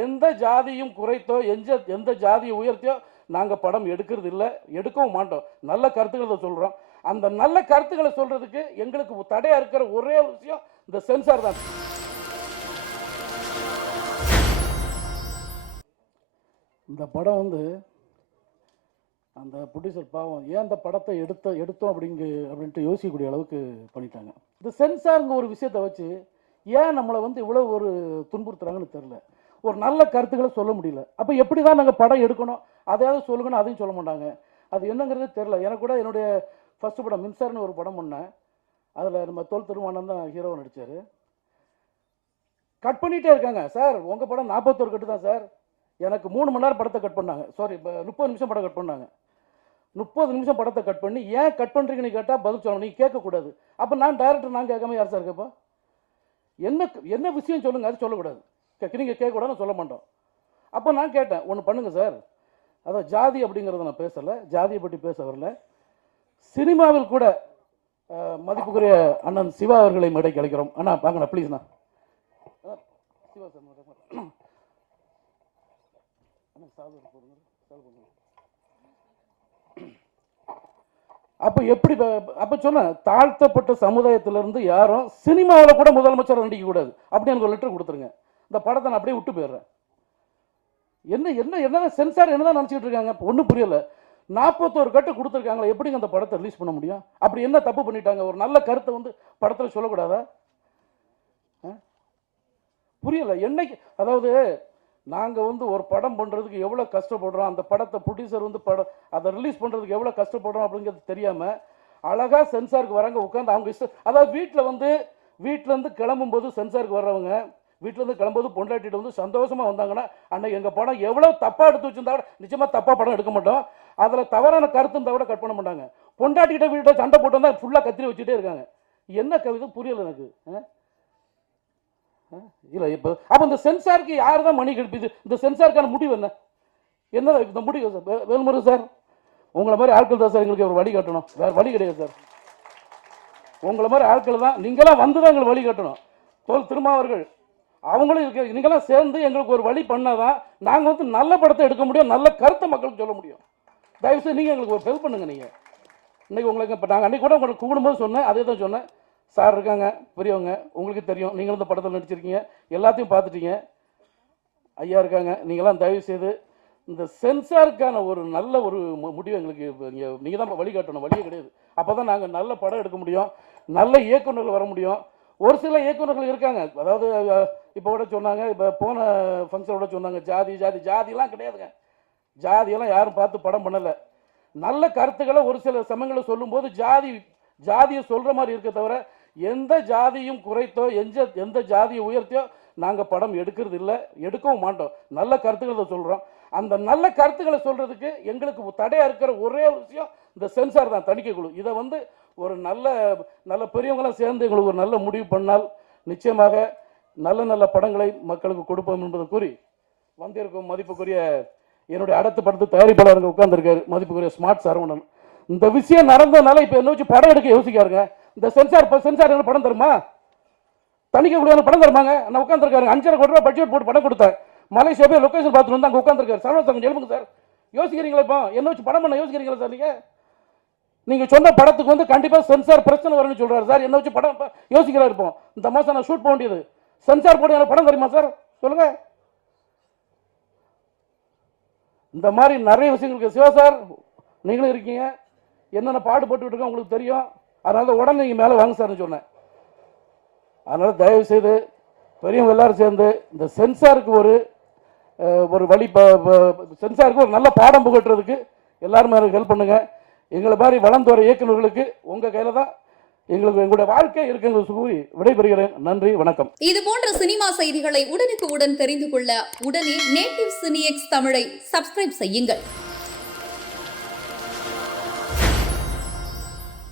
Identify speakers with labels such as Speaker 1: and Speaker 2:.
Speaker 1: எந்த ஜாதியும் குறைத்தோ எந்த எந்த ஜாதியை உயர்த்தியோ நாங்கள் படம் எடுக்கிறது இல்லை எடுக்கவும் மாட்டோம். நல்ல கருத்துக்களை சொல்கிறோம் அந்த நல்ல கருத்துக்களை சொல்கிறதுக்கு எங்களுக்கு தடையாக இருக்கிற ஒரே ஒரு விஷயம் இந்த சென்சார் தான். இந்த படம் வந்து அந்த ப்ரொடியூசர் பாவம் ஏன் அந்த படத்தை எடுத்த எடுத்தோம் அப்படிங்க அப்படின்ட்டு யோசிக்கக்கூடிய அளவுக்கு பண்ணிட்டாங்க. இந்த சென்சாருங்க ஒரு விஷயத்தை வச்சு ஏன் நம்மளை வந்து இவ்வளோ ஒரு துன்புறுத்துறாங்கன்னு தெரில ஒரு நல்ல கருத்துக்களை சொல்ல முடியல. அப்போ எப்படி தான் நாங்கள் படம் எடுக்கணும்? அதையாவது சொல்லுங்கன்னு அதையும் சொல்ல மாட்டாங்க. அது என்னங்கிறது தெரில எனக்கு கூட என்னுடைய ஃபஸ்ட்டு படம் மின்சாரன்னு ஒரு படம் பண்ணேன் அதில் நம்ம தோல் திருமானம் தான் ஹீரோ நடித்தார் கட் பண்ணிகிட்டே இருக்காங்க. சார் உங்கள் படம் நாற்பத்தோரு கட்டு தான் சார். எனக்கு மூணு மணி நேரம் படத்தை கட் பண்ணாங்க. சாரி முப்பது நிமிஷம் படம் கட் பண்ணாங்க. முப்பது நிமிஷம் படத்தை கட் பண்ணி ஏன் கட் பண்ணுறீங்கன்னு கேட்டால் பதில் சொல்லணும். நீங்கள் கேட்கக்கூடாது. அப்போ நான் டேரக்டர் நான் கேட்காம யார் சார் கேட்பா? என்ன என்ன விஷயம் சொல்லுங்கள் அது சொல்லக்கூடாது. நீங்கள் கேட்கக்கூடாது சொல்ல மாட்டோம். அப்போ நான் கேட்டேன் ஒன்று பண்ணுங்கள் சார். அதான் ஜாதி அப்படிங்கிறத நான் பேசலை ஜாதியை பற்றி பேச வரல. சினிமாவில் கூட மதிப்புக்குரிய அண்ணன் சிவா அவர்களை மேடைக்கு அழைக்கிறோம். அண்ணா வாங்கண்ணா ப்ளீஸ்ண்ணா சிவா சார் அப்போ எப்படி அப்போ சொன்னேன் தாழ்த்தப்பட்ட சமுதாயத்திலிருந்து யாரும் சினிமாவில் கூட முதலமைச்சர் நடிக்கக்கூடாது அப்படின்னு எனக்கு ஒரு லெட்டர் கொடுத்துருங்க. இந்த படத்தை நான் அப்படியே விட்டு போயிடுறேன். என்ன என்ன என்ன சென்சார் என்னதான் நினச்சிக்கிட்டு இருக்காங்க? ஒன்றும் புரியலை. நாற்பத்தோரு கட்டு கொடுத்துருக்காங்களா எப்படிங்க அந்த படத்தை ரிலீஸ் பண்ண முடியும்? அப்படி என்ன தப்பு பண்ணிட்டாங்க? ஒரு நல்ல கருத்தை வந்து படத்தில் சொல்லக்கூடாதா? ஆ? புரியல. என்னைக்கு அதாவது நாங்கள் வந்து ஒரு படம் பண்ணுறதுக்கு எவ்வளோ கஷ்டப்படுறோம்? அந்த படத்தை ப்ரொடியூசர் வந்து படம் அதை ரிலீஸ் பண்ணுறதுக்கு எவ்வளோ கஷ்டப்படுறோம் அப்படிங்கிறது தெரியாமல் அழகாக சென்சாருக்கு வராங்க உட்காந்து அவங்க இஷ்டம் அதாவது வீட்டில் வந்து வீட்டிலேருந்து கிளம்பும்போது சென்சாருக்கு வர்றவங்க வீட்டிலேருந்து கிளம்பும்போது பொண்டாட்டிட்டு வந்து சந்தோஷமாக வந்தாங்கன்னா அன்னைக்கு எங்கள் படம் எவ்வளோ தப்பாக எடுத்து வச்சிருந்தா கூட நிச்சயமாக தப்பாக படம் எடுக்க மாட்டோம். அதில் தவறான கருத்து இருந்தால் கூட கட் பண்ண மாட்டாங்க. பொண்டாட்டிகிட்ட வீட்டை சண்டை போட்டு வந்தால் ஃபுல்லாக கத்திரி வச்சுட்டே இருக்காங்க. என்ன கவிதை புரியல எனக்கு. ஆ? ஆ? இல்லை இப்போ அப்போ இந்த சென்சாருக்கு யார் தான் மணி கழிப்பிது இந்த சென்சாருக்கான முடிவு என்ன? என்ன இந்த முடிவு சார்? வேல்முருகன் சார்? உங்களை மாதிரி ஆட்கள் தான் சார் எங்களுக்கு ஒரு வழி கட்டணும். வேறு வழி கிடையாது சார். உங்களை மாதிரி ஆட்கள் தான் நீங்களாம் வந்து தான் எங்களுக்கு வழி கட்டணும். தோல் திருமாவர்கள் அவங்களும் இருக்க. நீங்களாம் சேர்ந்து எங்களுக்கு ஒரு வழி பண்ணாதான் நாங்கள் வந்து நல்ல படத்தை எடுக்க முடியும் நல்ல கருத்தை மக்களுக்கு சொல்ல முடியும். தயவுசெய்து நீங்கள் எங்களுக்கு ஒரு ஹெல்ப் பண்ணுங்க நீங்கள் இன்றைக்கி உங்களுக்கு இப்போ நாங்கள் அன்றைக்கி கூட உங்களுக்கு கூடும்போது சொன்னேன் அதே தான் சொன்னேன். சார் இருக்காங்க பெரியவங்க உங்களுக்கு தெரியும். நீங்களும் இந்த படத்தில் நடிச்சிருக்கீங்க எல்லாத்தையும் பார்த்துட்டீங்க. ஐயா இருக்காங்க நீங்களாம் தயவு செய்து இந்த சென்சாருக்கான ஒரு நல்ல ஒரு மு- முடிவு எங்களுக்கு நீங்கள் நீங்கள் தான் வழிகாட்டணும் வழியே கிடையாது. அப்போ தான் நாங்கள் நல்ல படம் எடுக்க முடியும் நல்ல இயக்குனர்கள் வர முடியும். ஒரு சில இயக்குனர்கள் இருக்காங்க. அதாவது இப்போ கூட சொன்னாங்க இப்போ போன ஃபங்க்ஷனோட சொன்னாங்க ஜாதி ஜாதி ஜாதிலாம் கிடையாதுங்க. ஜாதியெல்லாம் யாரும் பார்த்து படம் பண்ணலை. நல்ல கருத்துக்களை ஒரு சில சமயங்களை சொல்லும்போது ஜாதி ஜாதியை சொல்கிற மாதிரி இருக்க தவிர எந்த ஜாதியும் குறைத்தோ எந்த எந்த ஜாதியை உயர்த்தியோ நாங்கள் படம் எடுக்கிறது இல்லை எடுக்கவும் மாட்டோம். நல்ல கருத்துக்களை சொல்கிறோம் அந்த நல்ல கருத்துக்களை சொல்கிறதுக்கு எங்களுக்கு தடையாக இருக்கிற ஒரே விஷயம் இந்த சென்சார் தான் தணிக்கை குழு. இதை வந்து ஒரு நல்ல நல்ல பெரியவங்களாம் சேர்ந்து எங்களுக்கு ஒரு நல்ல முடிவு பண்ணால் நிச்சயமாக நல்ல நல்ல படங்களை மக்களுக்கு கொடுப்போம் என்பதை கூறி வந்திருக்கும் மதிப்புக்குரிய என்னுடைய அடுத்த படத்து தயாரிப்பாளருங்க உட்கார்ந்துருக்காரு. மதிப்புக்குரிய ஸ்மார்ட் சரவணன் இந்த விஷயம் நடந்ததுனால இப்போ என்ன வச்சு படம் எடுக்க யோசிக்காருங்க? இந்த சென்சார் இப்போ சென்சார் என்ன படம் தருமா? தணிக்க கூடிய படம் தருமாங்க? நான் உட்காந்துருக்காரு அஞ்சரை கோடி ரூபாய் பட்ஜெட் போட்டு படம் கொடுத்தேன். மலேசியா போய் லொக்கேஷன் பார்த்துட்டு வந்து அங்கே உட்காந்துருக்காரு சரவணன் சார் எழுப்புங்க சார் யோசிக்கிறீங்களா இப்போ? என்ன வச்சு படம் பண்ண யோசிக்கிறீங்களா சார் நீங்கள் நீங்கள் சொன்ன படத்துக்கு வந்து கண்டிப்பாக சென்சார் பிரச்சனை வரும்னு சொல்கிறாரு சார் என்ன வச்சு படம் யோசிக்கிறா இருப்போம் இந்த மாதம் நான் ஷூட் போக வேண்டியது. சென்சார் போர்டு எனக்கு படம் தெரியுமா சார்? சொல்லுங்க. இந்த மாதிரி நிறைய விஷயங்களுக்கு சிவா சார் நீங்களும் இருக்கீங்க. என்னென்ன பாடுபட்டு இருக்கோம் உங்களுக்கு தெரியும். அதனால உடனே நீங்கள் மேலே வாங்க சார்னு சொன்னேன். அதனால் தயவு செய்து பெரியவங்க எல்லாரும் சேர்ந்து இந்த சென்சாருக்கு ஒரு ஒரு வழி ப- சென்சாருக்கு ஒரு நல்ல பாடம் புகட்டுறதுக்கு எல்லாருமே எனக்கு ஹெல்ப் பண்ணுங்க. எங்களை மாதிரி வளர்ந்து வர இயக்குநர்களுக்கு உங்கள் கையில் தான் எங்களுக்கு எங்களுடைய வாழ்க்கை இருக்குங்க கூறி விடைபெறுகிறேன். நன்றி வணக்கம்.
Speaker 2: இது போன்ற சினிமா செய்திகளை உடனுக்கு உடன் தெரிந்து கொள்ள உடனே நேட்டிவ் சினிஎக்ஸ் தமிழை சப்ஸ்கிரைப் செய்யுங்கள்.